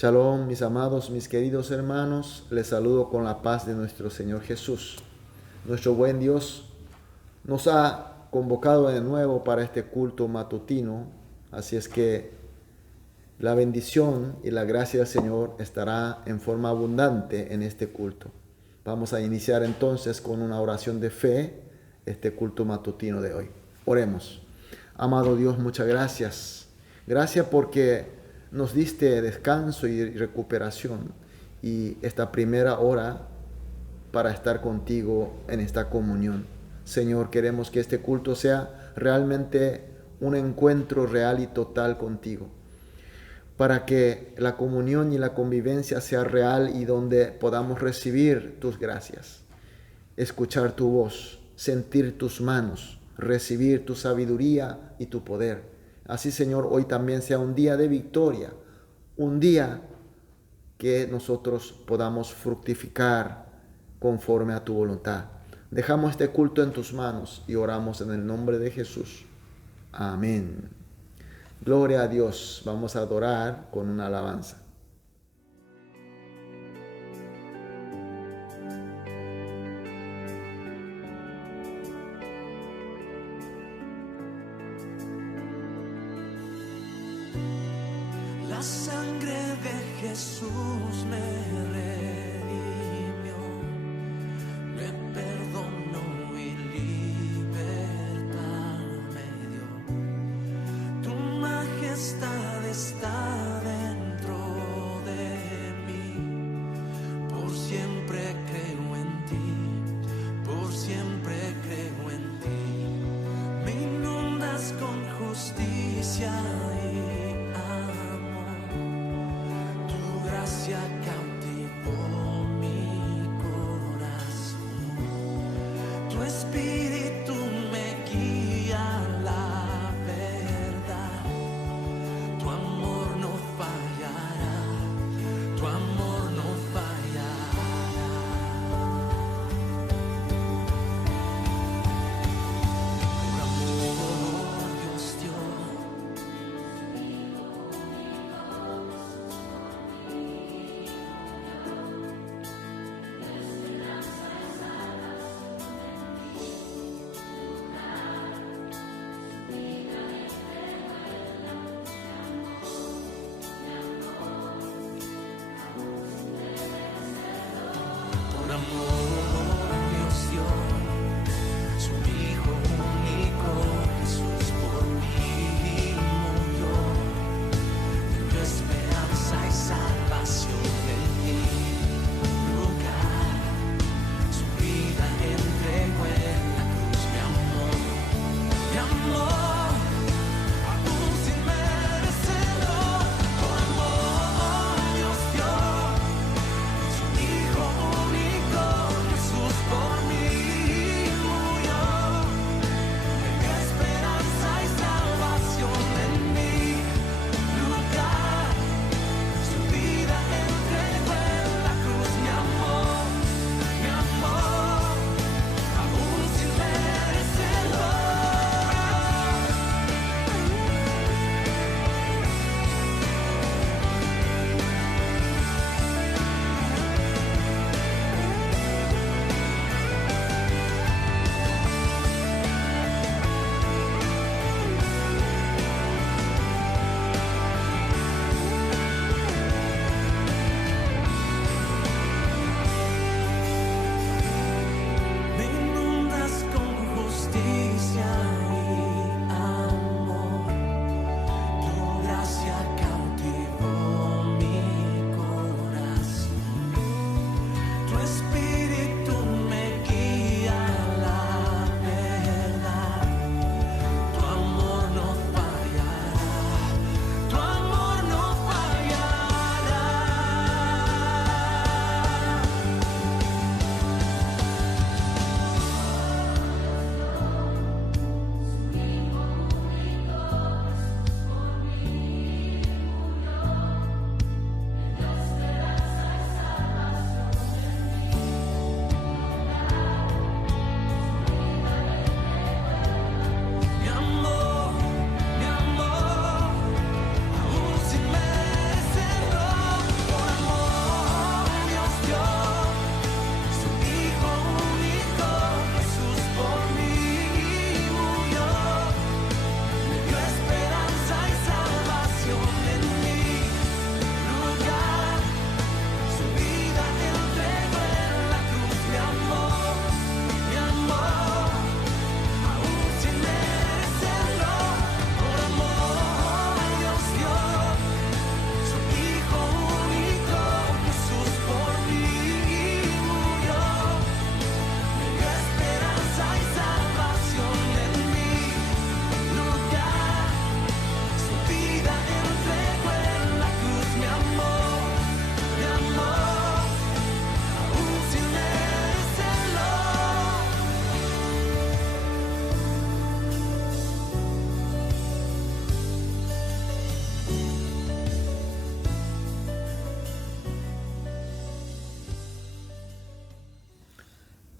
Shalom, mis amados, mis queridos hermanos, les saludo con la paz de nuestro Señor Jesús. Nuestro buen Dios nos ha convocado de nuevo para este culto matutino, así es que la bendición y la gracia del Señor estará en forma abundante en este culto. Vamos a iniciar entonces con una oración de fe este culto matutino de hoy. Oremos. Amado Dios, muchas gracias. Gracias porque nos diste descanso y recuperación y esta primera hora para estar contigo en esta comunión. Señor, queremos que este culto sea realmente un encuentro real y total contigo, para que la comunión y la convivencia sea real y donde podamos recibir tus gracias, escuchar tu voz, sentir tus manos, recibir tu sabiduría y tu poder. Así, Señor, hoy también sea un día de victoria, un día que nosotros podamos fructificar conforme a tu voluntad. Dejamos este culto en tus manos y oramos en el nombre de Jesús. Amén. Gloria a Dios. Vamos a adorar con una alabanza. La sangre de Jesús me redimió, me perdonó y libertad me dio. Tu majestad está dentro de mí, por siempre creo en ti, por siempre creo en ti. Me inundas con justicia y gracia cautivó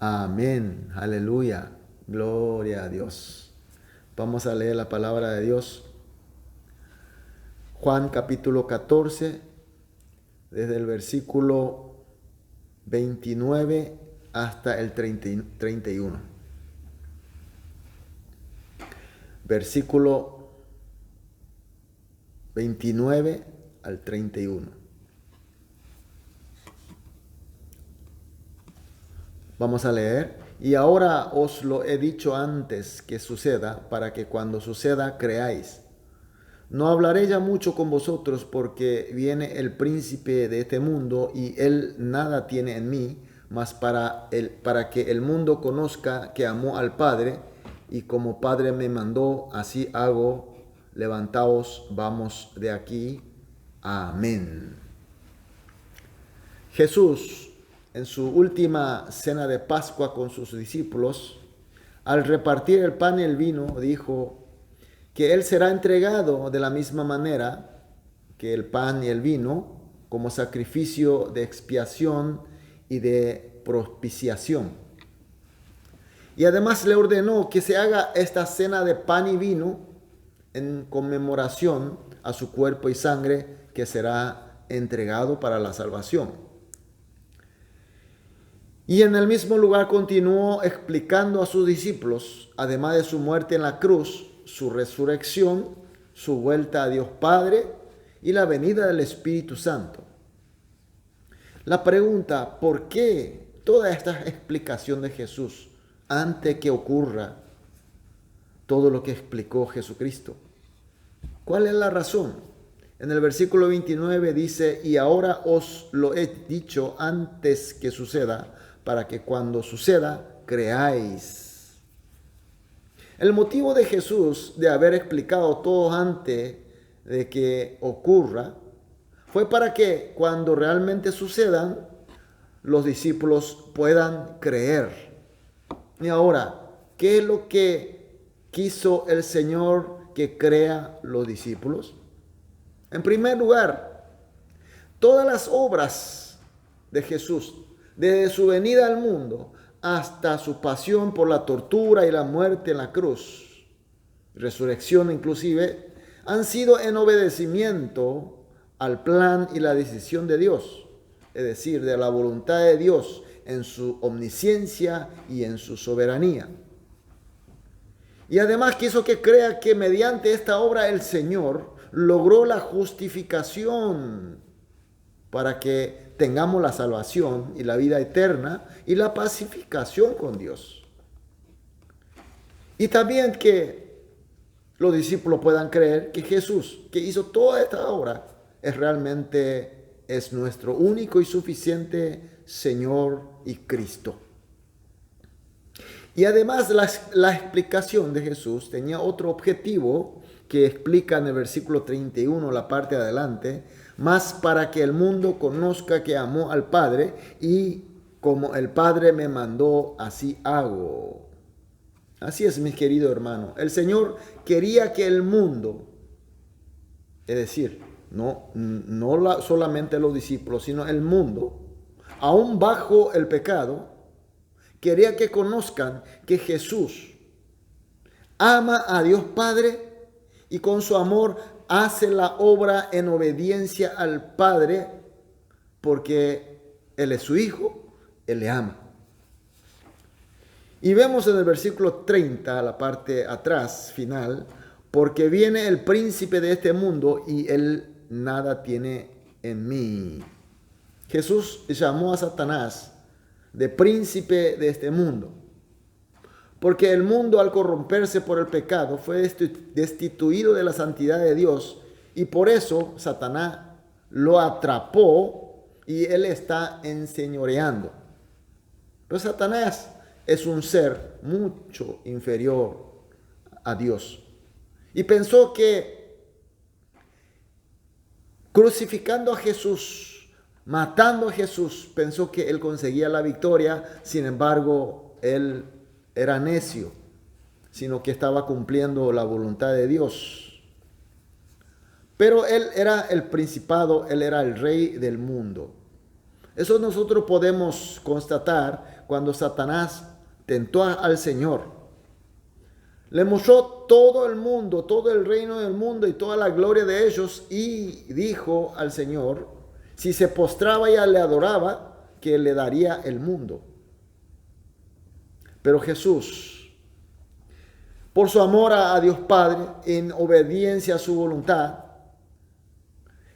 Amén. Aleluya. Gloria a Dios. Vamos a leer la palabra de Dios. Juan capítulo 14, desde el versículo 29 hasta el 31. Versículo 29 al 31. Vamos a leer. Y ahora os lo he dicho antes que suceda, para que cuando suceda creáis. No hablaré ya mucho con vosotros, porque viene el príncipe de este mundo, y él nada tiene en mí, mas para que el mundo conozca que amó al Padre, y como Padre me mandó, así hago. Levantaos, vamos de aquí. Amén. Jesús, en su última cena de Pascua con sus discípulos, al repartir el pan y el vino, dijo que él será entregado de la misma manera que el pan y el vino, como sacrificio de expiación y de propiciación. Y además le ordenó que se haga esta cena de pan y vino en conmemoración a su cuerpo y sangre, que será entregado para la salvación. Y en el mismo lugar continuó explicando a sus discípulos, además de su muerte en la cruz, su resurrección, su vuelta a Dios Padre y la venida del Espíritu Santo. La pregunta, ¿por qué toda esta explicación de Jesús antes que ocurra todo lo que explicó Jesucristo? ¿Cuál es la razón? En el versículo 29 dice, y ahora os lo he dicho antes que suceda, para que cuando suceda creáis. El motivo de Jesús de haber explicado todo antes de que ocurra fue para que cuando realmente sucedan, los discípulos puedan creer. Y ahora, ¿qué es lo que quiso el Señor que crea los discípulos? En primer lugar, todas las obras de Jesús, desde su venida al mundo hasta su pasión por la tortura y la muerte en la cruz, resurrección inclusive, han sido en obedecimiento al plan y la decisión de Dios, es decir, de la voluntad de Dios en su omnisciencia y en su soberanía. Y además quiso que crea que mediante esta obra el Señor logró la justificación para que tengamos la salvación y la vida eterna y la pacificación con Dios. Y también que los discípulos puedan creer que Jesús, que hizo toda esta obra, es nuestro único y suficiente Señor y Cristo. Y además la explicación de Jesús tenía otro objetivo que explica en el versículo 31, la parte de adelante, más para que el mundo conozca que amó al Padre y como el Padre me mandó, así hago. Así es, mis queridos hermanos. El Señor quería que el mundo, es decir, no solamente los discípulos, sino el mundo, aún bajo el pecado, quería que conozcan que Jesús ama a Dios Padre y con su amor hace la obra en obediencia al Padre, porque Él es su Hijo, Él le ama. Y vemos en el versículo 30, la parte atrás, final, porque viene el príncipe de este mundo y Él nada tiene en mí. Jesús llamó a Satanás de príncipe de este mundo, porque el mundo, al corromperse por el pecado, fue destituido de la santidad de Dios, y por eso Satanás lo atrapó y él está enseñoreando. Pero Satanás es un ser mucho inferior a Dios, y pensó que crucificando a Jesús, matando a Jesús, pensó que él conseguía la victoria. Sin embargo, él era necio, sino que estaba cumpliendo la voluntad de Dios. Pero él era el principado, él era el rey del mundo. Eso nosotros podemos constatar cuando Satanás tentó al Señor, le mostró todo el mundo, todo el reino del mundo y toda la gloria de ellos, y dijo al Señor, si se postraba y le adoraba, que le daría el mundo. Pero Jesús, por su amor a Dios Padre, en obediencia a su voluntad,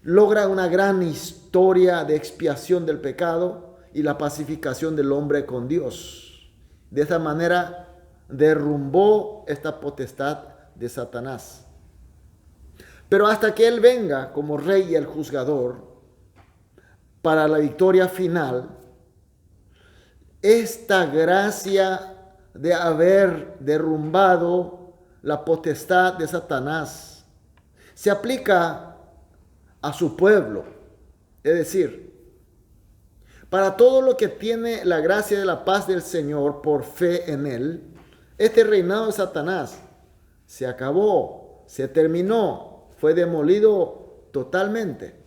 logra una gran historia de expiación del pecado y la pacificación del hombre con Dios. De esta manera derrumbó esta potestad de Satanás. Pero hasta que Él venga como Rey y el juzgador para la victoria final, esta gracia de haber derrumbado la potestad de Satanás se aplica a su pueblo, es decir, para todo lo que tiene la gracia de la paz del Señor por fe en Él. Este reinado de Satanás se acabó, se terminó, fue demolido totalmente.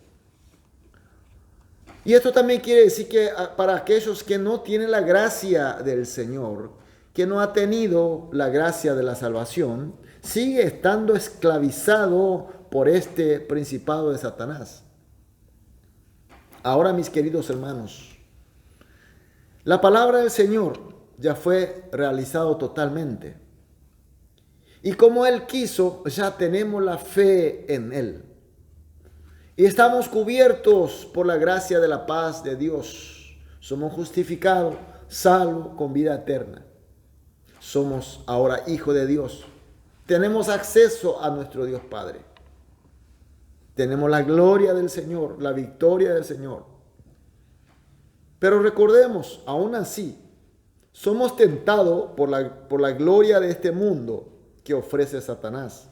Y esto también quiere decir que para aquellos que no tienen la gracia del Señor, que no ha tenido la gracia de la salvación, sigue estando esclavizado por este principado de Satanás. Ahora, mis queridos hermanos, la palabra del Señor ya fue realizado totalmente. Y como Él quiso, ya tenemos la fe en Él. Y estamos cubiertos por la gracia de la paz de Dios. Somos justificados, salvos con vida eterna. Somos ahora hijos de Dios. Tenemos acceso a nuestro Dios Padre. Tenemos la gloria del Señor, la victoria del Señor. Pero recordemos, aún así, somos tentados por la gloria de este mundo que ofrece Satanás.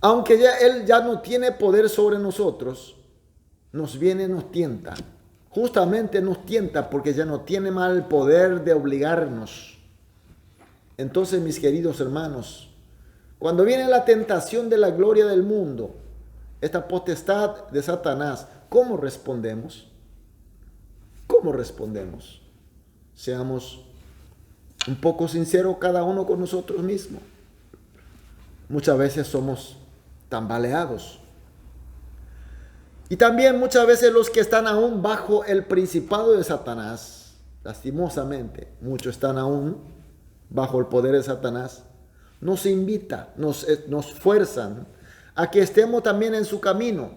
Aunque Él ya no tiene poder sobre nosotros, nos viene y nos tienta. Justamente nos tienta porque ya no tiene más el poder de obligarnos. Entonces, mis queridos hermanos, cuando viene la tentación de la gloria del mundo, esta potestad de Satanás, ¿cómo respondemos? ¿Cómo respondemos? Seamos un poco sinceros cada uno con nosotros mismos. Muchas veces somos tambaleados. Y también muchas veces los que están aún bajo el principado de Satanás, lastimosamente, muchos están aún bajo el poder de Satanás, nos invitan, nos fuerzan a que estemos también en su camino.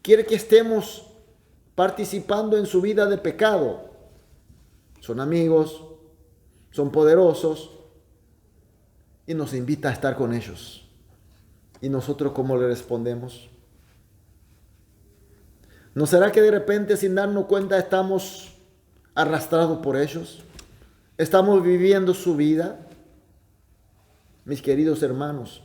Quiere que estemos participando en su vida de pecado. Son amigos, son poderosos y nos invita a estar con ellos. ¿Y nosotros cómo le respondemos? ¿No será que de repente, sin darnos cuenta, estamos arrastrados por ellos? ¿Estamos viviendo su vida? Mis queridos hermanos,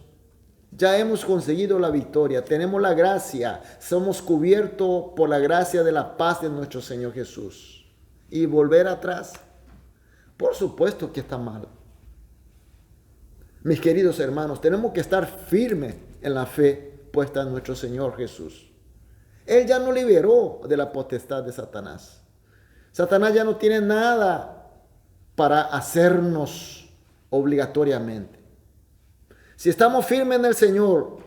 ya hemos conseguido la victoria, tenemos la gracia, somos cubiertos por la gracia de la paz de nuestro Señor Jesús. ¿Y volver atrás? Por supuesto que está mal. Mis queridos hermanos, tenemos que estar firmes en la fe puesta en nuestro Señor Jesús. Él ya nos liberó de la potestad de Satanás. Satanás ya no tiene nada para hacernos obligatoriamente. Si estamos firmes en el Señor,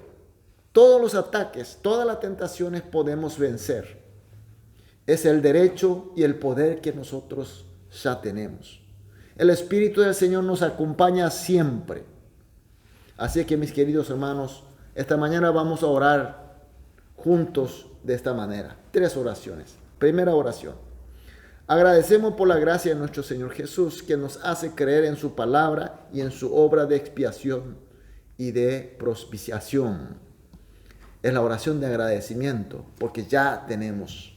todos los ataques, todas las tentaciones podemos vencer. Es el derecho y el poder que nosotros ya tenemos. El Espíritu del Señor nos acompaña siempre. Así que, mis queridos hermanos, esta mañana vamos a orar juntos de esta manera. 3 oraciones. Primera oración. Agradecemos por la gracia de nuestro Señor Jesús, que nos hace creer en su palabra y en su obra de expiación y de propiciación. Es la oración de agradecimiento, porque ya tenemos.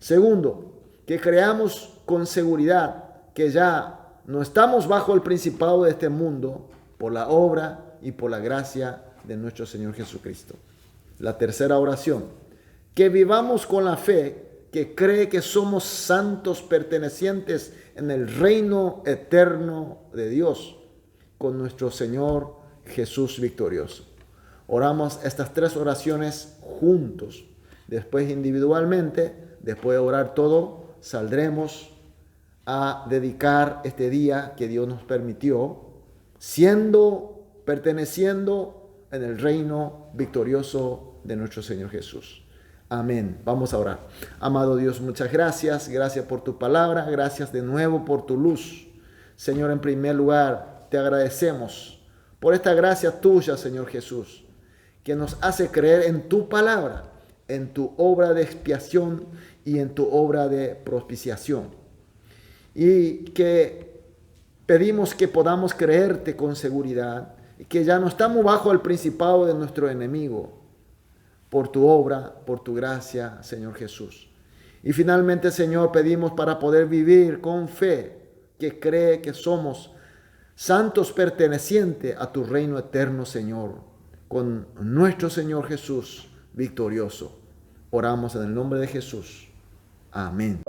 Segundo, que creamos con seguridad que ya no estamos bajo el principado de este mundo por la obra y por la gracia de nuestro Señor Jesucristo. La tercera oración, que vivamos con la fe que cree que somos santos pertenecientes en el reino eterno de Dios con nuestro Señor Jesús victorioso. Oramos estas 3 oraciones juntos, después individualmente, después de orar todo, saldremos a dedicar este día que Dios nos permitió, perteneciendo en el reino victorioso de nuestro Señor Jesús. Amén. Vamos a orar. Amado Dios, muchas gracias. Gracias por tu palabra. Gracias de nuevo por tu luz. Señor, en primer lugar, te agradecemos por esta gracia tuya, Señor Jesús, que nos hace creer en tu palabra, en tu obra de expiación y en tu obra de propiciación. Y que pedimos que podamos creerte con seguridad y que ya no estamos bajo el principado de nuestro enemigo, por tu obra, por tu gracia, Señor Jesús. Y finalmente, Señor, pedimos para poder vivir con fe, que cree que somos santos pertenecientes a tu reino eterno, Señor, con nuestro Señor Jesús victorioso. Oramos en el nombre de Jesús. Amén.